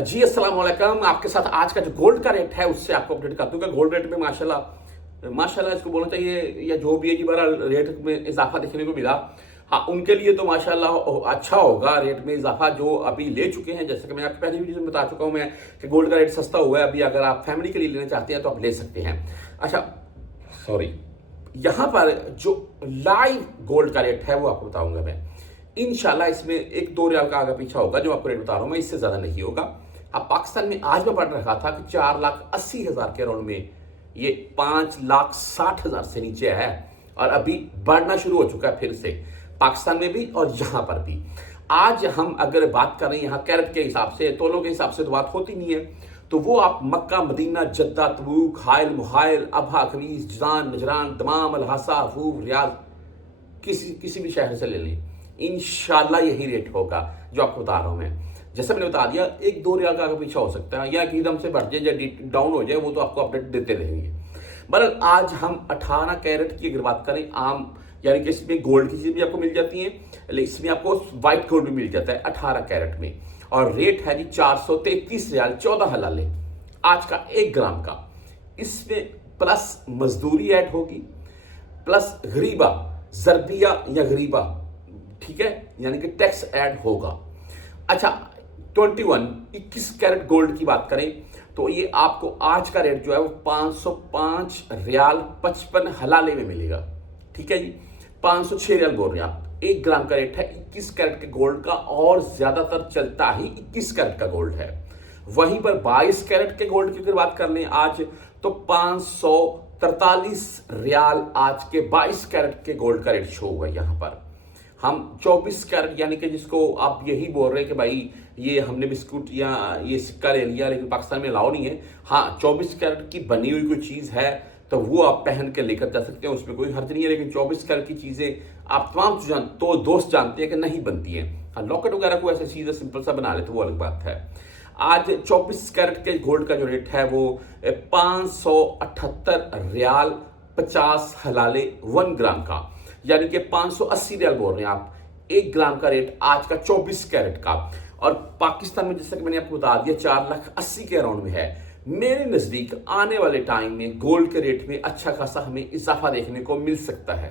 जी अस्सलाम वालेकुम। आपके साथ आज का जो गोल्ड का रेट है उससे आपको अपडेट कर दूंगा। गोल्ड रेट में माशाल्लाह माशाल्लाह इसको बोलना चाहिए, या जो भी है कि बड़ा रेट में इजाफा देखने को मिला। हाँ, उनके लिए तो माशाल्लाह अच्छा होगा रेट में इजाफा जो अभी ले चुके हैं। जैसे कि मैं आपको पहली वीडियो में बता चुका हूँ मैं कि गोल्ड का रेट सस्ता हुआ है। अभी अगर आप फैमिली के लिए लेना चाहते हैं तो आप ले सकते हैं। अच्छा, सॉरी, यहाँ पर जो लाइव गोल्ड का रेट है वो आपको बताऊंगा मैं। इंशाल्लाह इसमें एक दो रियाल का आगे पीछा होगा जो आपको रेट बता रहा हूं मैं, इससे ज्यादा नहीं होगा। अब पाकिस्तान में आज मैं पढ़ रखा था कि 4,80,000 के अराउंड में ये 5,60,000 से नीचे है, और अभी बढ़ना शुरू हो चुका है फिर से पाकिस्तान में भी और यहां पर भी। आज हम अगर बात करें यहाँ कैरेट के हिसाब से, तोलों के हिसाब से तो बात होती नहीं है, तो वो आप मक्का, मदीना, जद्दा, तबूक, हाइल, मुहाइल, अबहा, खमीस, जिजान, नजरान, दमाम, अलहसा, फूफ, रियाज, किसी भी शहर से ले लें, इंशाल्लाह यही रेट होगा जो आपको बता रहा हूं मैं। जैसे मैंने बता दिया, एक दो रियाल का आगे पीछा हो सकता है, या एकदम से बढ़ जाए या डाउन हो जाए, वो तो आपको अपडेट देते रहेंगे। बहरहाल आज हम 18 कैरेट की अगर बात करें, आम यानी कि इसमें गोल्ड की चीजें भी आपको मिल जाती हैं, लेकिन इसमें आपको व्हाइट गोल्ड भी मिल जाता है 18 कैरेट में, और रेट है जी 433 रियाल 14 हलाले आज का 1 ग्राम का। इसमें प्लस मजदूरी ऐड होगी, प्लस गरीबा, जरबिया या गरीबा, ठीक है, यानी कि टैक्स ऐड होगा। अच्छा, 21 कैरेट गोल्ड की बात करें तो ये आपको आज का रेट जो है वो 505 रियाल 55 हलाले में मिलेगा। ठीक है जी, 506 रियाल बोल रहे हैं आप। 1 ग्राम का रेट है 21 कैरेट के गोल्ड का, और ज्यादातर चलता ही 21 कैरेट का गोल्ड है। वहीं पर 22 कैरेट के गोल्ड की अगर बात कर लें आज, तो 543 रियाल आज के 22 कैरेट के गोल्ड का रेट शो हुआ यहां पर। हम 24 कैरेट यानी कि जिसको आप यही बोल रहे हैं कि भाई ये हमने बिस्कुट या ये सिक्का ले लिया लेकिन पाकिस्तान में अलाउ नहीं है, हाँ 24 कैरेट की बनी हुई कोई चीज़ है तो वो आप पहन के लेकर जा सकते हैं, उसमें कोई हर्ज नहीं है। लेकिन 24 कैरेट की चीज़ें आप तमाम तो दोस्त जानते हैं कि नहीं बनती हैं। हाँ, लॉकेट वगैरह को ऐसे चीज़ें सिंपल सा बना ले तो वो अलग बात है। आज 24 कैरेट के गोल्ड का जो रेट है वो 578 रियाल 50 हलाले 1 ग्राम का, यानी कि 580 रियाल बोल रहे हैं आप 1 ग्राम का रेट आज का 24 कैरेट का। और पाकिस्तान में जैसा कि मैंने आपको बता दिया 4,80,000 के अराउंड में है। मेरे नजदीक आने वाले टाइम में गोल्ड के रेट में अच्छा खासा हमें इजाफा देखने को मिल सकता है।